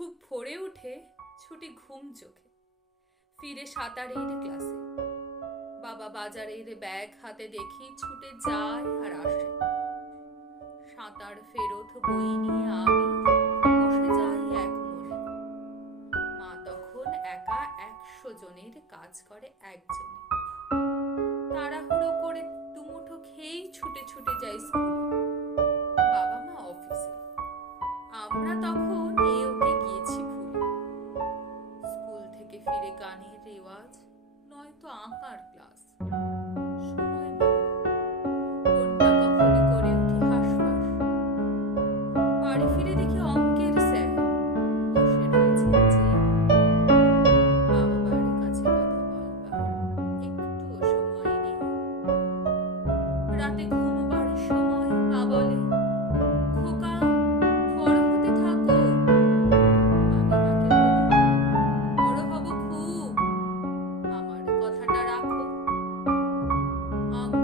খুব ভোরে উঠে ছুটি ঘুম চোখে ফিরে সাঁতারের ক্লাসে। বাবা বাজারের ব্যাগ হাতে দেখি ছুটে যায় আর আসে। সাঁতার ফেরত বই নিয়ে আমি বসে যাই এক মনে। মা তখন একা 100 জনের কাজ করে একজনে। তাড়াহুড়ো করে দুমুঠো খেয়েই ছুটে ছুটে যাই স্কুলে। বাবা মা অফিসে, আমরা তখন ওকে গিয়েছি ভুলে। স্কুল থেকে ফিরে গানের রেওয়াজ, নয়তো আঁকার ক্লাস। সময় মনে না, কোনটা কখন করে উঠি হাঁসফাঁস। বাড়ি ফিরে দেখি অঙ্কের স্যার বসে রয়েছেন যে। মা বাবার কাছে কথা বলবার একটুও সময় নেই। রাতে ঘুমোবার সময় মা বলে, খোকা বড় হতে থাকো। আমি মাকে বলি, বড় হব খুব, আমার কথাটা রাখো। অঙ্ক